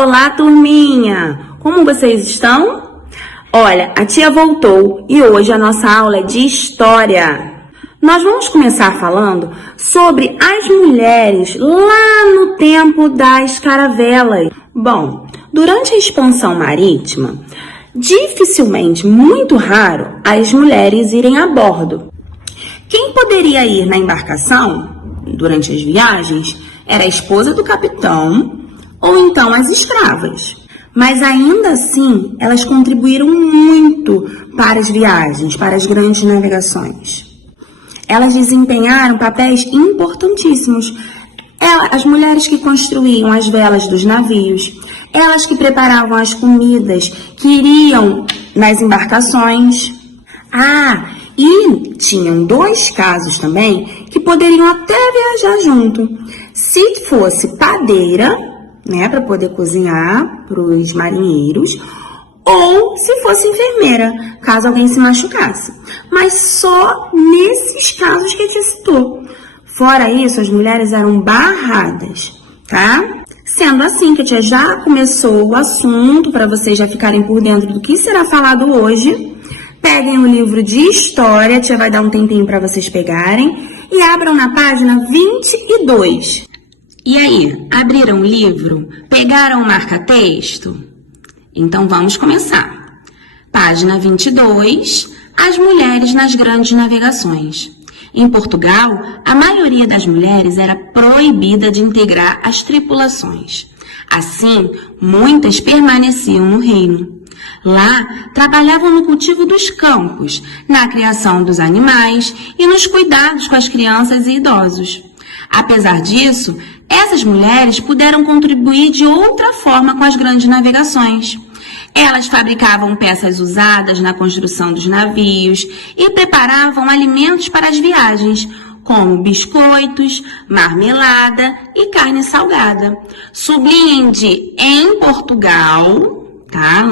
Olá, turminha! Como vocês estão? Olha, a tia voltou e hoje a nossa aula é de história. Nós vamos começar falando sobre as mulheres lá no tempo das caravelas. Bom, durante a expansão marítima, dificilmente, muito raro, as mulheres irem a bordo. Quem poderia ir na embarcação durante as viagens era a esposa do capitão ou então as escravas. Mas ainda assim, elas contribuíram muito para as viagens, para as grandes navegações. Elas desempenharam papéis importantíssimos. As mulheres que construíam as velas dos navios, elas que preparavam as comidas que iriam nas embarcações. E tinham dois casos também que poderiam até viajar junto. Se fosse padeira, né, para poder cozinhar para os marinheiros, ou se fosse enfermeira, caso alguém se machucasse. Mas só nesses casos que a tia citou. Fora isso, as mulheres eram barradas, tá? Sendo assim que a tia já começou o assunto, para vocês já ficarem por dentro do que será falado hoje, peguem o livro de história, a tia vai dar um tempinho para vocês pegarem, e abram na página 22. E aí, abriram o livro? Pegaram o marca-texto? Então vamos começar. Página 22, as mulheres nas grandes navegações. Em Portugal, a maioria das mulheres era proibida de integrar as tripulações. Assim, muitas permaneciam no reino. Lá, trabalhavam no cultivo dos campos, na criação dos animais e nos cuidados com as crianças e idosos. Apesar disso, essas mulheres puderam contribuir de outra forma com as grandes navegações. Elas fabricavam peças usadas na construção dos navios e preparavam alimentos para as viagens, como biscoitos, marmelada e carne salgada. Sublinhem de em Portugal, tá?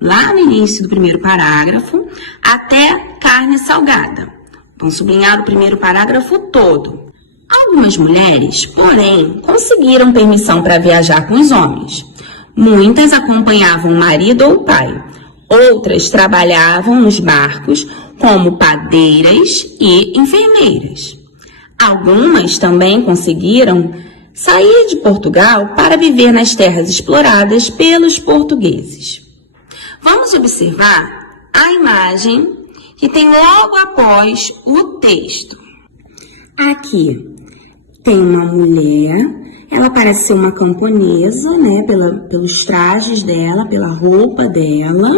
Lá no início do primeiro parágrafo, até carne salgada. Vamos sublinhar o primeiro parágrafo todo. Algumas mulheres, porém, conseguiram permissão para viajar com os homens. Muitas acompanhavam o marido ou o pai. Outras trabalhavam nos barcos como padeiras e enfermeiras. Algumas também conseguiram sair de Portugal para viver nas terras exploradas pelos portugueses. Vamos observar a imagem que tem logo após o texto. Aqui tem uma mulher, ela parece ser uma camponesa, né, pelos trajes dela, pela roupa dela,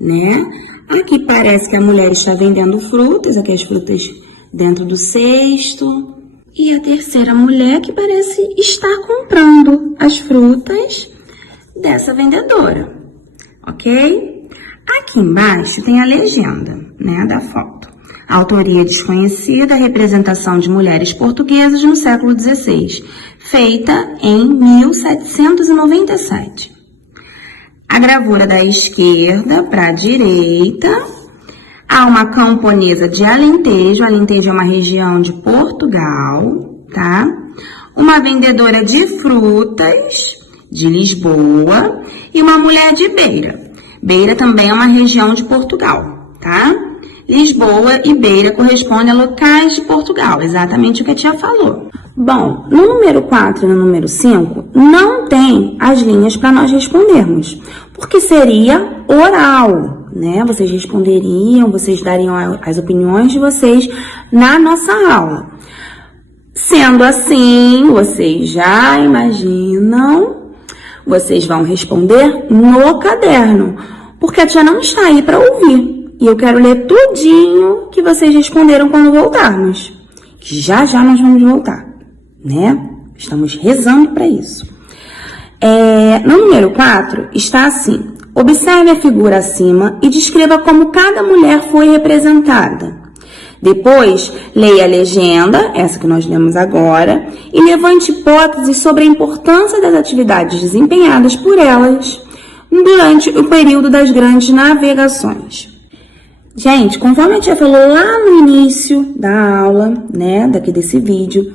né. Aqui parece que a mulher está vendendo frutas, aqui as frutas dentro do cesto. E a terceira mulher que parece estar comprando as frutas dessa vendedora, ok? Aqui embaixo tem a legenda, né, da foto. Autoria desconhecida, representação de mulheres portuguesas no século XVI, feita em 1797. A gravura da esquerda para a direita, há uma camponesa de Alentejo. Alentejo é uma região de Portugal, tá? Uma vendedora de frutas de Lisboa e uma mulher de Beira. Beira também é uma região de Portugal, tá? Lisboa e Beira correspondem a locais de Portugal, exatamente o que a tia falou. Bom, no número 4 e no número 5, não tem as linhas para nós respondermos, porque seria oral, né? Vocês responderiam, vocês dariam as opiniões de vocês na nossa aula. Sendo assim, vocês já imaginam, vocês vão responder no caderno, porque a tia não está aí para ouvir. E eu quero ler tudinho que vocês responderam quando voltarmos. Já já nós vamos voltar, né? Estamos rezando para isso. No número 4 está assim. Observe a figura acima e descreva como cada mulher foi representada. Depois, leia a legenda, essa que nós lemos agora, e levante hipóteses sobre a importância das atividades desempenhadas por elas durante o período das grandes navegações. Gente, conforme a tia falou lá no início da aula, né, daqui desse vídeo,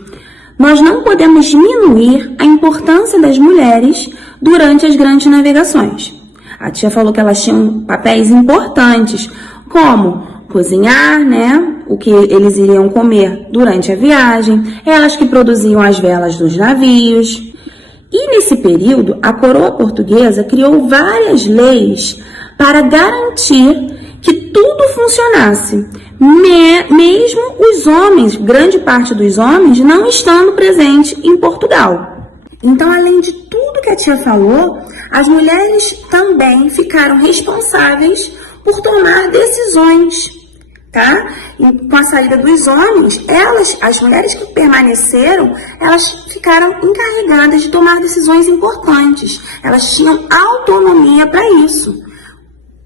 nós não podemos diminuir a importância das mulheres durante as grandes navegações. A tia falou que elas tinham papéis importantes, como cozinhar, né, o que eles iriam comer durante a viagem, elas que produziam as velas dos navios. E nesse período, a coroa portuguesa criou várias leis para garantir que tudo funcionasse, mesmo os homens, grande parte dos homens, não estando presente em Portugal. Então, além de tudo que a tia falou, as mulheres também ficaram responsáveis por tomar decisões, tá? E com a saída dos homens, as mulheres que permaneceram, elas ficaram encarregadas de tomar decisões importantes. Elas tinham autonomia para isso.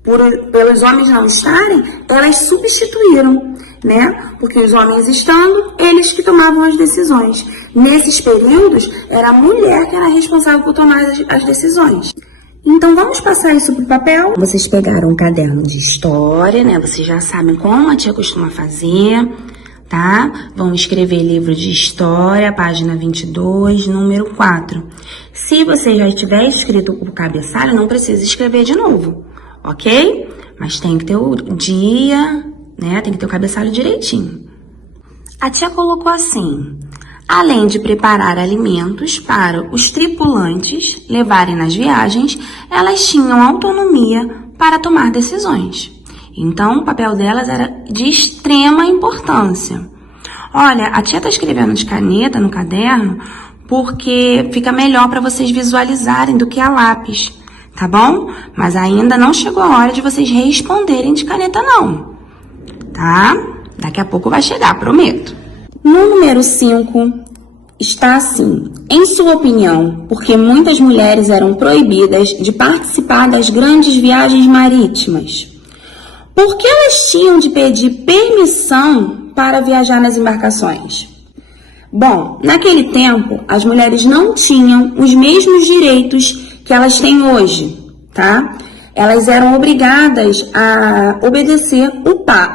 Pelos homens não estarem, elas substituíram, né? Porque os homens estando, eles que tomavam as decisões. Nesses períodos, era a mulher que era responsável por tomar as decisões. Então, vamos passar isso para o papel? Vocês pegaram um caderno de história, né? Vocês já sabem como a tia costuma fazer, tá? Vão escrever livro de história, página 22, número 4. Se você já tiver escrito o cabeçalho, não precisa escrever de novo, ok? Mas tem que ter o dia, né? Tem que ter o cabeçalho direitinho. A tia colocou assim: além de preparar alimentos para os tripulantes levarem nas viagens, elas tinham autonomia para tomar decisões. Então, o papel delas era de extrema importância. Olha, a tia está escrevendo de caneta no caderno porque fica melhor para vocês visualizarem do que a lápis, tá bom? Mas ainda não chegou a hora de vocês responderem de caneta, não, tá? Daqui a pouco vai chegar, prometo. No número 5, está assim: em sua opinião, porque muitas mulheres eram proibidas de participar das grandes viagens marítimas, por que elas tinham de pedir permissão para viajar nas embarcações? Bom, naquele tempo, as mulheres não tinham os mesmos direitos que elas têm hoje, tá? Elas eram obrigadas a obedecer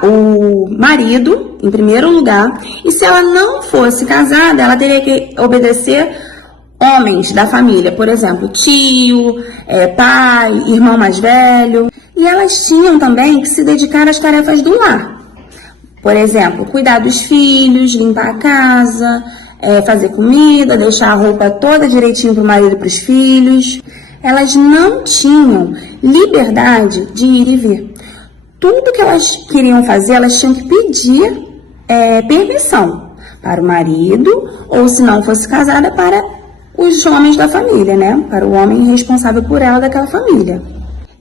o marido, em primeiro lugar, e se ela não fosse casada, ela teria que obedecer homens da família, por exemplo, tio, pai, irmão mais velho. E elas tinham também que se dedicar às tarefas do lar. Por exemplo, cuidar dos filhos, limpar a casa, fazer comida, deixar a roupa toda direitinho para o marido e para os filhos. Elas não tinham liberdade de ir e vir. Tudo que elas queriam fazer, elas tinham que pedir permissão para o marido, ou se não fosse casada, para os homens da família, né? Para o homem responsável por ela daquela família.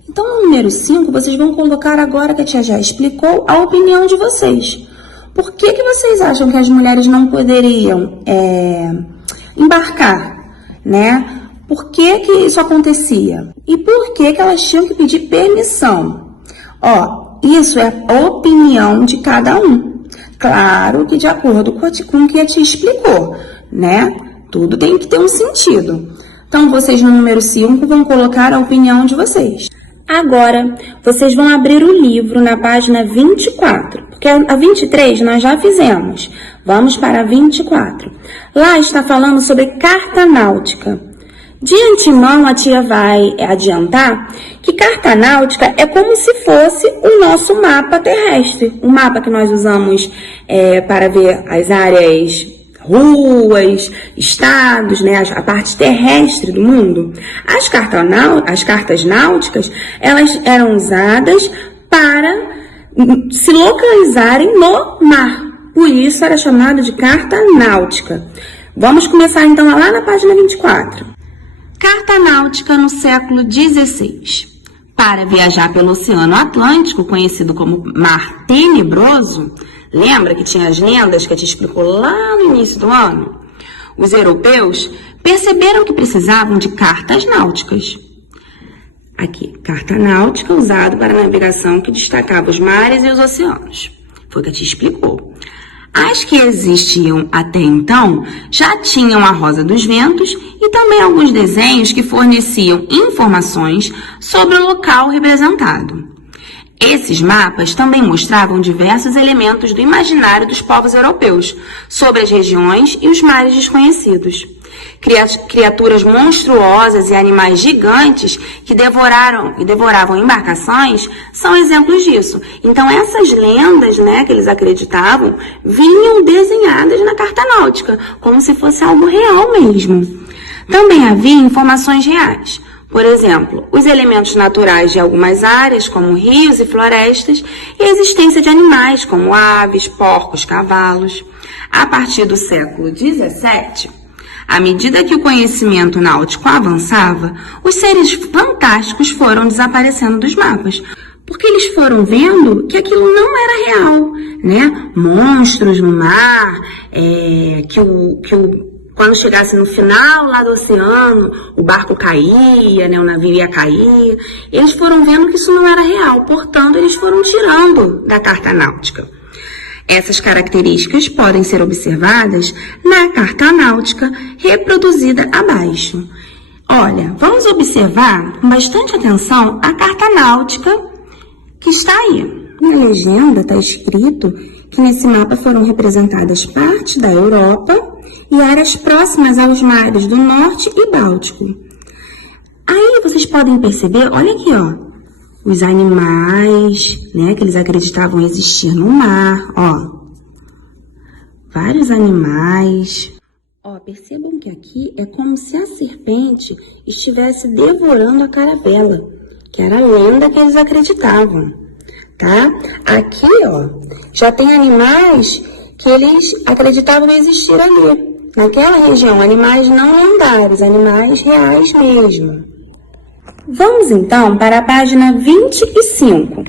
Então, no número 5, vocês vão colocar, agora que a tia já explicou, a opinião de vocês. Por que vocês acham que as mulheres não poderiam embarcar, né? Por que isso acontecia? E por que elas tinham que pedir permissão? Ó, isso é a opinião de cada um. Claro que de acordo com o que a tia explicou, né? Tudo tem que ter um sentido. Então, vocês no número 5 vão colocar a opinião de vocês. Agora, vocês vão abrir o livro na página 24, porque a 23 nós já fizemos. Vamos para a 24. Lá está falando sobre carta náutica. De antemão, a tia vai adiantar que carta náutica é como se fosse o nosso mapa terrestre. O mapa que nós usamos para ver as áreas, ruas, estados, né, a parte terrestre do mundo. As cartas náuticas, elas eram usadas para se localizarem no mar. Por isso era chamado de carta náutica. Vamos começar então lá na página 24. Carta náutica no século XVI. Para viajar pelo Oceano Atlântico, conhecido como Mar Tenebroso, lembra que tinha as lendas que a gente explicou lá no início do ano? Os europeus perceberam que precisavam de cartas náuticas. Aqui, carta náutica usada para navegação que destacava os mares e os oceanos. Foi o que a gente explicou. As que existiam até então já tinham a Rosa dos Ventos e também alguns desenhos que forneciam informações sobre o local representado. Esses mapas também mostravam diversos elementos do imaginário dos povos europeus sobre as regiões e os mares desconhecidos. Criaturas monstruosas e animais gigantes que devoravam embarcações são exemplos disso. Então, essas lendas, que eles acreditavam, vinham desenhadas na carta náutica, como se fosse algo real mesmo. Também havia informações reais. Por exemplo, os elementos naturais de algumas áreas, como rios e florestas, e a existência de animais, como aves, porcos, cavalos. A partir do século XVII, à medida que o conhecimento náutico avançava, os seres fantásticos foram desaparecendo dos mapas, porque eles foram vendo que aquilo não era real, Monstros no mar, quando chegasse no final lá do oceano, o barco caía, o navio ia cair. Eles foram vendo que isso não era real, portanto, eles foram tirando da carta náutica. Essas características podem ser observadas na carta náutica reproduzida abaixo. Olha, vamos observar com bastante atenção a carta náutica que está aí. Na legenda está escrito que nesse mapa foram representadas parte da Europa e áreas próximas aos mares do Norte e Báltico. Aí vocês podem perceber, olha aqui, os animais, que eles acreditavam existir no mar, vários animais. Percebam que aqui é como se a serpente estivesse devorando a caravela, que era a lenda que eles acreditavam, tá? Aqui, já tem animais que eles acreditavam existir ali, naquela região, animais não lendários, animais reais mesmo. Vamos então para a página 25.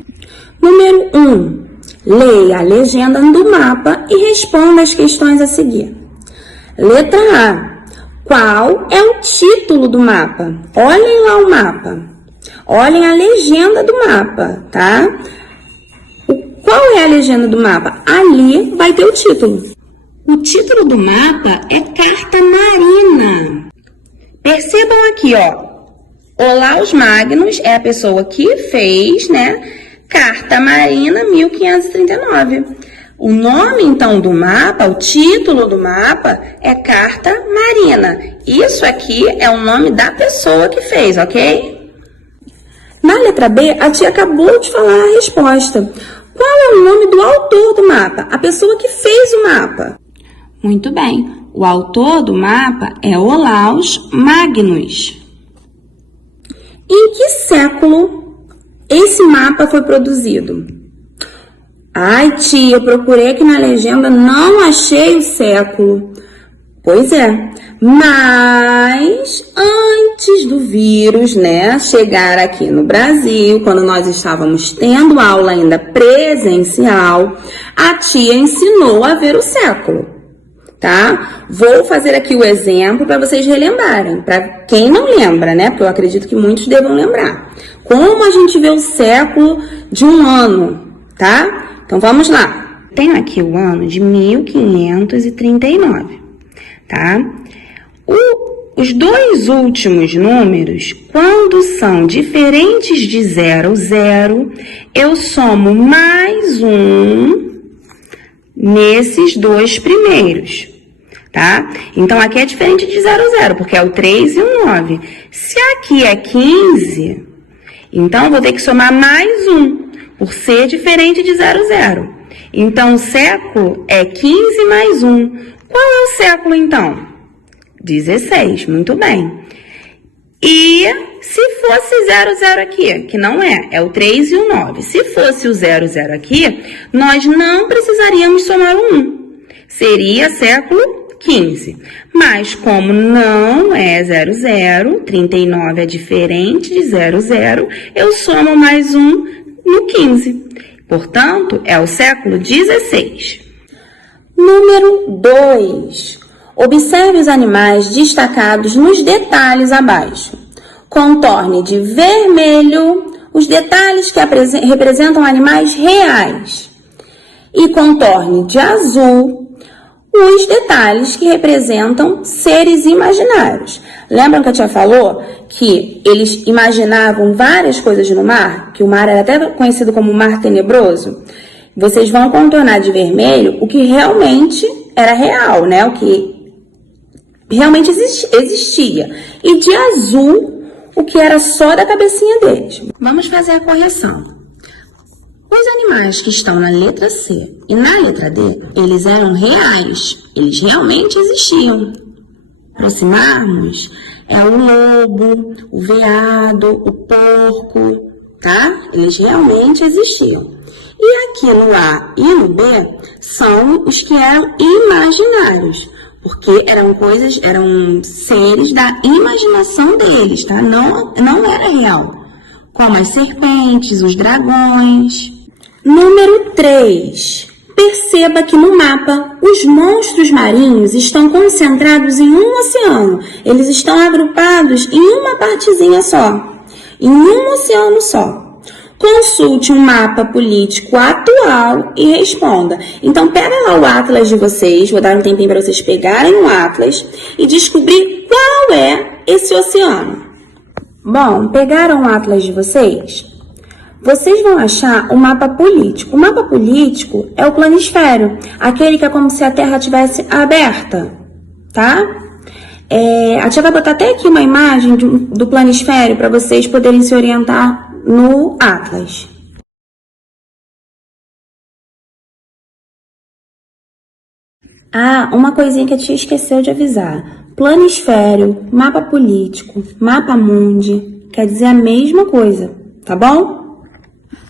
Número 1. Leia a legenda do mapa e responda as questões a seguir. Letra A. Qual é o título do mapa? Olhem lá o mapa. Olhem a legenda do mapa, tá? Qual é a legenda do mapa? Ali vai ter o título. O título do mapa é Carta Marina. Percebam aqui, Olaus Magnus é a pessoa que fez, Carta Marina 1539. O nome, então, do mapa, o título do mapa é Carta Marina. Isso aqui é o nome da pessoa que fez, ok? Na letra B, a tia acabou de falar a resposta. Qual é o nome do autor do mapa? A pessoa que fez o mapa. Muito bem. O autor do mapa é Olaus Magnus. Em que século esse mapa foi produzido? Ai, tia, eu procurei aqui na legenda, não achei o século. Pois é, mas antes do vírus, chegar aqui no Brasil, quando nós estávamos tendo aula ainda presencial, a tia ensinou a ver o século, tá? Vou fazer aqui o exemplo para vocês relembrarem, para quem não lembra, porque eu acredito que muitos devam lembrar. Como a gente vê o século de um ano, tá? Então vamos lá. Tenho aqui o ano de 1539. Tá? Os dois últimos números, quando são diferentes de 00, eu somo mais um nesses dois primeiros, tá? Então, aqui é diferente de 00, porque é o 3 e o 9. Se aqui é 15, então eu vou ter que somar mais um, por ser diferente de 00. Então, o século é 15 mais 1. Qual é o século, então? 16, muito bem. E se fosse 00 aqui, que não é o 3 e o 9. Se fosse o 00 aqui, nós não precisaríamos somar o 1. Seria século 15. Mas como não é 00, 39 é diferente de 00, eu somo mais 1 no 15. Portanto, é o século 16. Número 2. Observe os animais destacados nos detalhes abaixo. Contorne de vermelho os detalhes que representam animais reais. E contorne de azul os detalhes que representam seres imaginários. Lembram que a tia falou que eles imaginavam várias coisas no mar? Que o mar era até conhecido como mar tenebroso? Vocês vão contornar de vermelho o que realmente era real, né? O que realmente existia. E de azul, o que era só da cabecinha deles. Vamos fazer a correção. Os animais que estão na letra C e na letra D, eles eram reais. Eles realmente existiam. Aproximarmos é o lobo, o veado, o porco, tá? Eles realmente existiam. E aqui no A e no B são os que eram imaginários, porque eram seres da imaginação deles, tá? Não era real, como as serpentes, os dragões. Número 3. Perceba que no mapa, os monstros marinhos estão concentrados em um oceano. Eles estão agrupados em uma partezinha só, em um oceano só. Consulte um mapa político atual e responda. Então, pega lá o atlas de vocês, vou dar um tempinho para vocês pegarem o atlas e descobrir qual é esse oceano. Bom, pegaram o atlas de vocês? Vocês vão achar o mapa político. O mapa político é o planisfério, aquele que é como se a Terra estivesse aberta, tá? A tia vai botar até aqui uma imagem do planisfério para vocês poderem se orientar no atlas. Ah, uma coisinha que a tia esqueceu de avisar. Planisfério, mapa político, mapa mundi, quer dizer a mesma coisa, tá bom?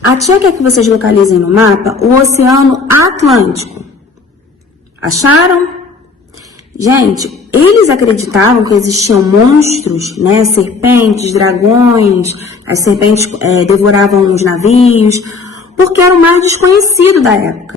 A tia quer que vocês localizem no mapa o Oceano Atlântico. Acharam? Gente, eles acreditavam que existiam monstros, né? Serpentes, dragões, as serpentes devoravam os navios, porque era o mais desconhecido da época.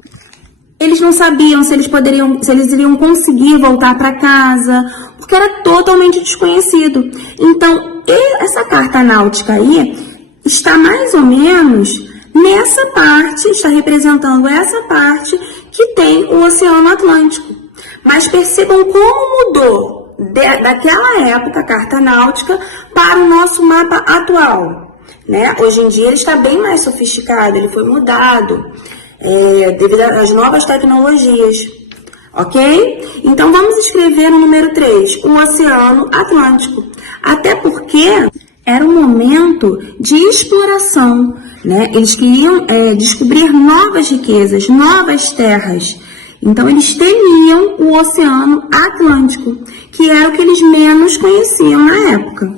Eles não sabiam se eles iriam conseguir voltar para casa, porque era totalmente desconhecido. Então, essa carta náutica aí está mais ou menos nessa parte, está representando essa parte que tem o Oceano Atlântico. Mas percebam como mudou daquela época, a carta náutica, para o nosso mapa atual, né? Hoje em dia ele está bem mais sofisticado, ele foi mudado devido às novas tecnologias, ok? Então vamos escrever no número 3, o Oceano Atlântico. Até porque era um momento de exploração, né? Eles queriam descobrir novas riquezas, novas terras. Então, eles temiam o Oceano Atlântico, que era o que eles menos conheciam na época.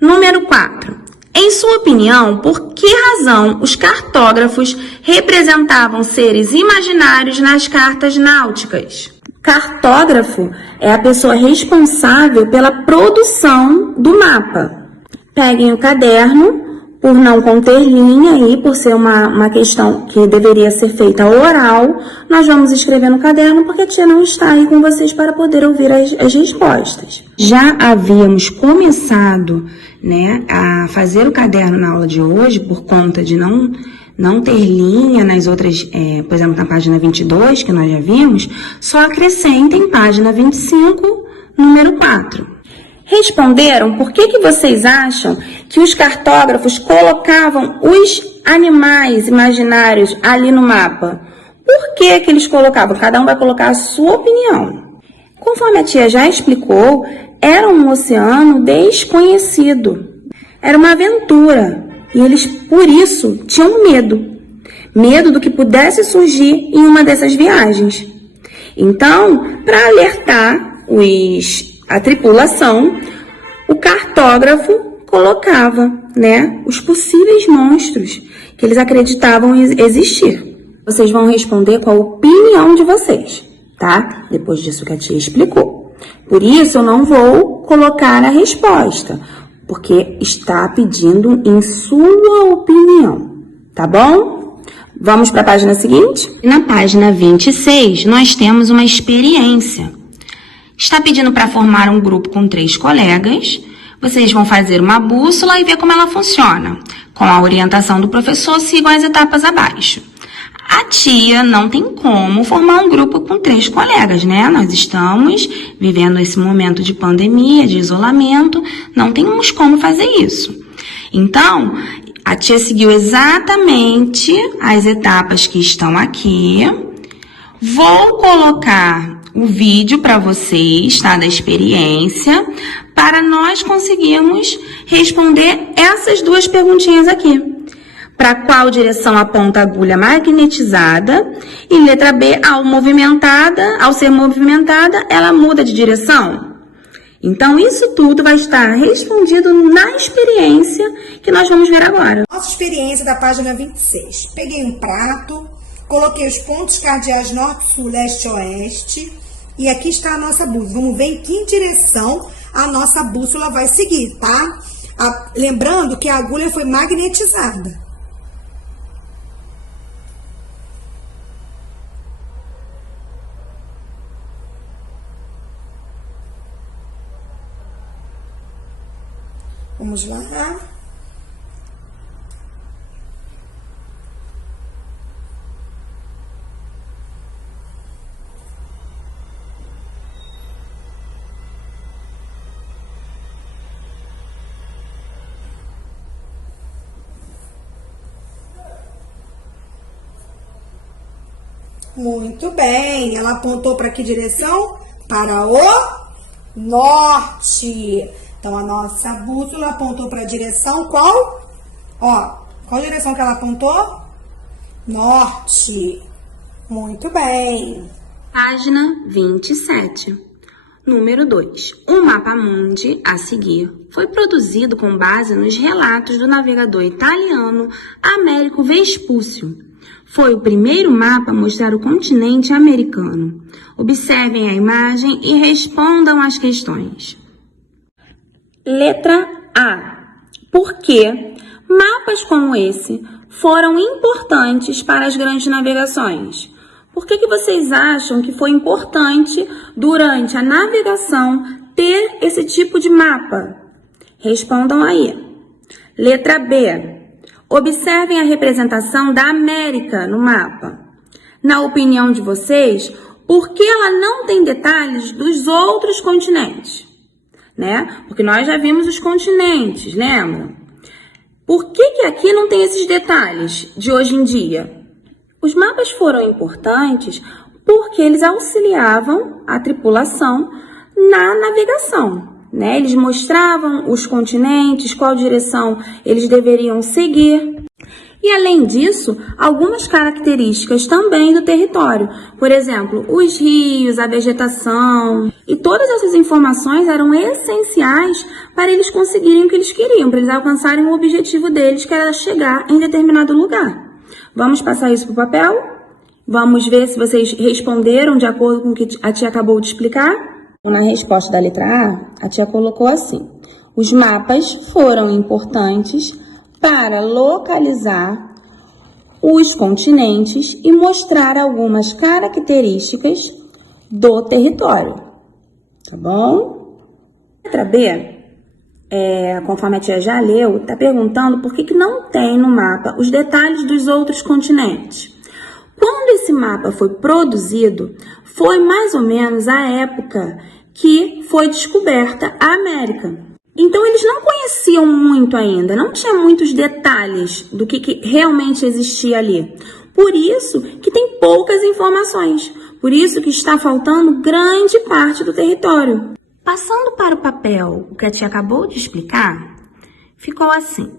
Número 4. Em sua opinião, por que razão os cartógrafos representavam seres imaginários nas cartas náuticas? Cartógrafo é a pessoa responsável pela produção do mapa. Peguem o caderno, por não conter linha aí, por ser uma questão que deveria ser feita oral, nós vamos escrever no caderno porque a tia não está aí com vocês para poder ouvir as respostas. Já havíamos começado, né, a fazer o caderno na aula de hoje por conta de não ter linha nas outras, por exemplo, na página 22, que nós já vimos, só acrescentem página 25, número 4. Responderam por que vocês acham que os cartógrafos colocavam os animais imaginários ali no mapa? Por que eles colocavam? Cada um vai colocar a sua opinião. Conforme a tia já explicou, era um oceano desconhecido. Era uma aventura. E eles, por isso, tinham medo. Medo do que pudesse surgir em uma dessas viagens. Então, para alertar a tripulação, o cartógrafo colocava, né, os possíveis monstros que eles acreditavam existir. Vocês vão responder com a opinião de vocês, tá? Depois disso que a tia explicou. Por isso, eu não vou colocar a resposta, porque está pedindo em sua opinião, tá bom? Vamos para a página seguinte? Na página 26, nós temos uma experiência. Está pedindo para formar um grupo com 3 colegas. Vocês vão fazer uma bússola e ver como ela funciona. Com a orientação do professor, sigam as etapas abaixo. A tia não tem como formar um grupo com 3 colegas, né? Nós estamos vivendo esse momento de pandemia, de isolamento, não temos como fazer isso. Então, a tia seguiu exatamente as etapas que estão aqui. Vou colocar o vídeo para vocês, tá? Da experiência, para nós conseguirmos responder essas 2 perguntinhas aqui. Para qual direção aponta a agulha magnetizada? E letra B, ao ser movimentada, ela muda de direção? Então, isso tudo vai estar respondido na experiência que nós vamos ver agora. Nossa experiência da página 26. Peguei um prato, coloquei os pontos cardeais norte, sul, leste e oeste. E aqui está a nossa bússola. Vamos ver em que direção a nossa bússola vai seguir, tá? Lembrando que a agulha foi magnetizada. Vamos lá. Muito bem. Ela apontou para que direção? Para o norte. Então, a nossa bússola apontou para a direção qual? Ó, qual direção que ela apontou? Norte. Muito bem. Página 27. Número 2. O mapa mundi a seguir foi produzido com base nos relatos do navegador italiano Américo Vespúcio. Foi o primeiro mapa a mostrar o continente americano. Observem a imagem e respondam as questões. Letra A. Por que mapas como esse foram importantes para as grandes navegações? Por que vocês acham que foi importante durante a navegação ter esse tipo de mapa? Respondam aí. Letra B. Observem a representação da América no mapa. Na opinião de vocês, por que ela não tem detalhes dos outros continentes? Né? Porque nós já vimos os continentes, lembra? Por que aqui não tem esses detalhes de hoje em dia? Os mapas foram importantes porque eles auxiliavam a tripulação na navegação, né? Eles mostravam os continentes, qual direção eles deveriam seguir. E, além disso, algumas características também do território. Por exemplo, os rios, a vegetação. E todas essas informações eram essenciais para eles conseguirem o que eles queriam, para eles alcançarem o objetivo deles, que era chegar em determinado lugar. Vamos passar isso para o papel? Vamos ver se vocês responderam de acordo com o que a tia acabou de explicar? Na resposta da letra A tia colocou assim: os mapas foram importantes para localizar os continentes e mostrar algumas características do território. Tá bom? Letra B, conforme a tia já leu, está perguntando por que não tem no mapa os detalhes dos outros continentes. Quando esse mapa foi produzido, foi mais ou menos a época que foi descoberta a América. Então, eles não conheciam muito ainda, não tinha muitos detalhes do que realmente existia ali. Por isso que tem poucas informações, por isso que está faltando grande parte do território. Passando para o papel, o que a tia acabou de explicar, ficou assim.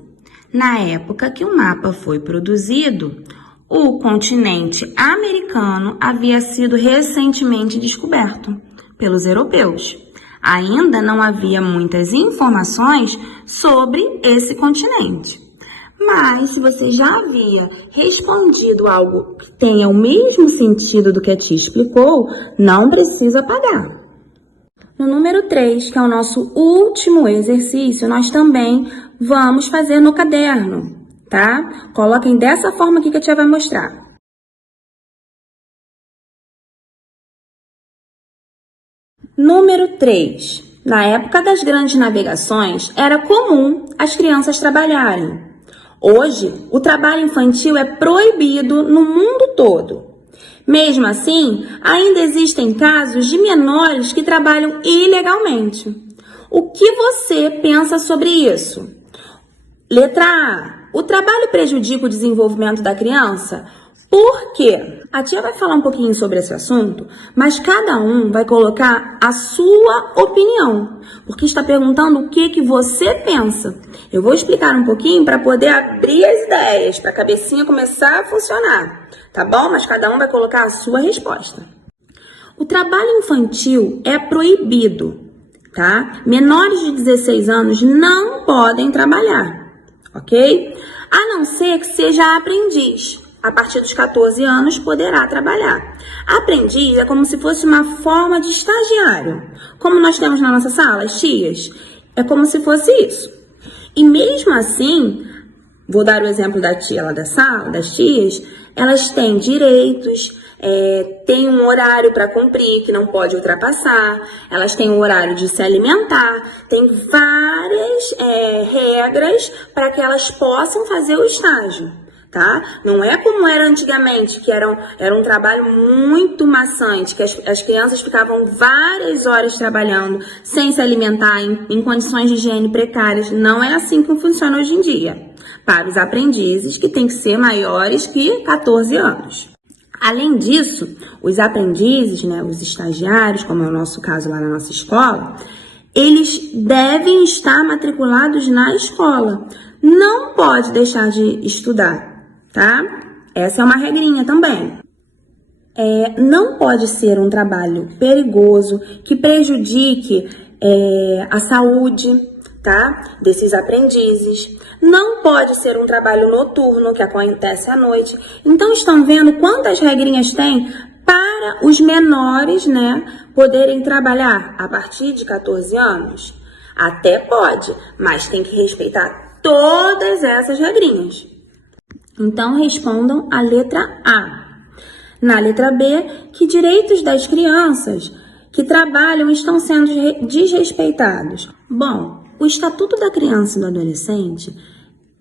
Na época que o mapa foi produzido, o continente americano havia sido recentemente descoberto pelos europeus. Ainda não havia muitas informações sobre esse continente. Mas, se você já havia respondido algo que tenha o mesmo sentido do que a tia explicou, não precisa apagar. No número 3, que é o nosso último exercício, nós também vamos fazer no caderno, tá? Coloquem dessa forma aqui que a tia vai mostrar. Número 3. Na época das grandes navegações, era comum as crianças trabalharem. Hoje, o trabalho infantil é proibido no mundo todo. Mesmo assim, ainda existem casos de menores que trabalham ilegalmente. O que você pensa sobre isso? Letra A. O trabalho prejudica o desenvolvimento da criança? Por quê? A tia vai falar um pouquinho sobre esse assunto, mas cada um vai colocar a sua opinião, porque está perguntando o que você pensa. Eu vou explicar um pouquinho para poder abrir as ideias, para a cabecinha começar a funcionar, tá bom? Mas cada um vai colocar a sua resposta. O trabalho infantil é proibido, tá? Menores de 16 anos não podem trabalhar, ok? A não ser que seja aprendiz. A partir dos 14 anos poderá trabalhar. Aprendiz é como se fosse uma forma de estagiário. Como nós temos na nossa sala, as tias. É como se fosse isso. E mesmo assim, vou dar o exemplo da tia lá da sala, das tias, elas têm direitos, têm um horário para cumprir, que não pode ultrapassar, elas têm um horário de se alimentar, tem várias regras para que elas possam fazer o estágio. Tá? Não é como era antigamente, que era um trabalho muito maçante, que as crianças ficavam várias horas trabalhando sem se alimentar, em condições de higiene precárias. Não é assim que funciona hoje em dia, para os aprendizes que têm que ser maiores que 14 anos. Além disso, os aprendizes, né, os estagiários, como é o nosso caso lá na nossa escola, eles devem estar matriculados na escola. Não pode deixar de estudar. Tá? Essa é uma regrinha também. Não pode ser um trabalho perigoso que prejudique a saúde, tá? Desses aprendizes. Não pode ser um trabalho noturno que acontece à noite. Então, estão vendo quantas regrinhas tem para os menores, né, poderem trabalhar a partir de 14 anos? Até pode, mas tem que respeitar todas essas regrinhas. Então, respondam a letra A. Na letra B, que direitos das crianças que trabalham estão sendo desrespeitados? Bom, o Estatuto da Criança e do Adolescente,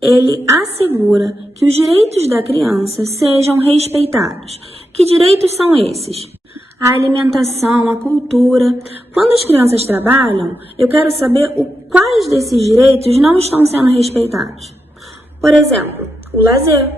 ele assegura que os direitos da criança sejam respeitados. Que direitos são esses? A alimentação, a cultura. Quando as crianças trabalham, eu quero saber quais desses direitos não estão sendo respeitados. Por exemplo, o lazer,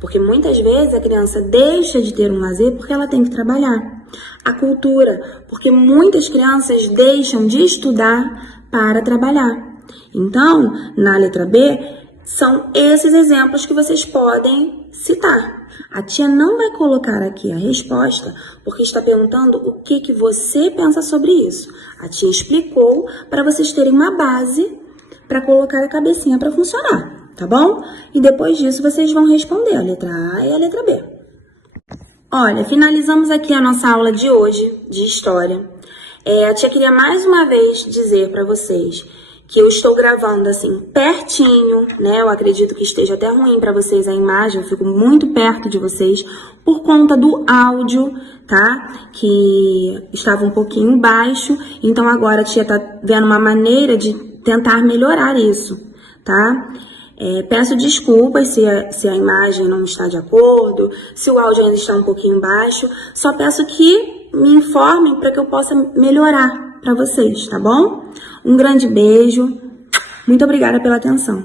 porque muitas vezes a criança deixa de ter um lazer porque ela tem que trabalhar. A cultura, porque muitas crianças deixam de estudar para trabalhar. Então, na letra B, são esses exemplos que vocês podem citar. A tia não vai colocar aqui a resposta porque está perguntando o que você pensa sobre isso. A tia explicou para vocês terem uma base para colocar a cabecinha para funcionar. Tá bom? E depois disso vocês vão responder a letra A e a letra B. Olha, finalizamos aqui a nossa aula de hoje, de História. A tia queria mais uma vez dizer para vocês que eu estou gravando assim, pertinho, né? Eu acredito que esteja até ruim para vocês a imagem, eu fico muito perto de vocês por conta do áudio, tá? Que estava um pouquinho baixo, então agora a tia tá vendo uma maneira de tentar melhorar isso, tá? Peço desculpas se a imagem não está de acordo, se o áudio ainda está um pouquinho baixo. Só peço que me informem para que eu possa melhorar para vocês, tá bom? Um grande beijo. Muito obrigada pela atenção.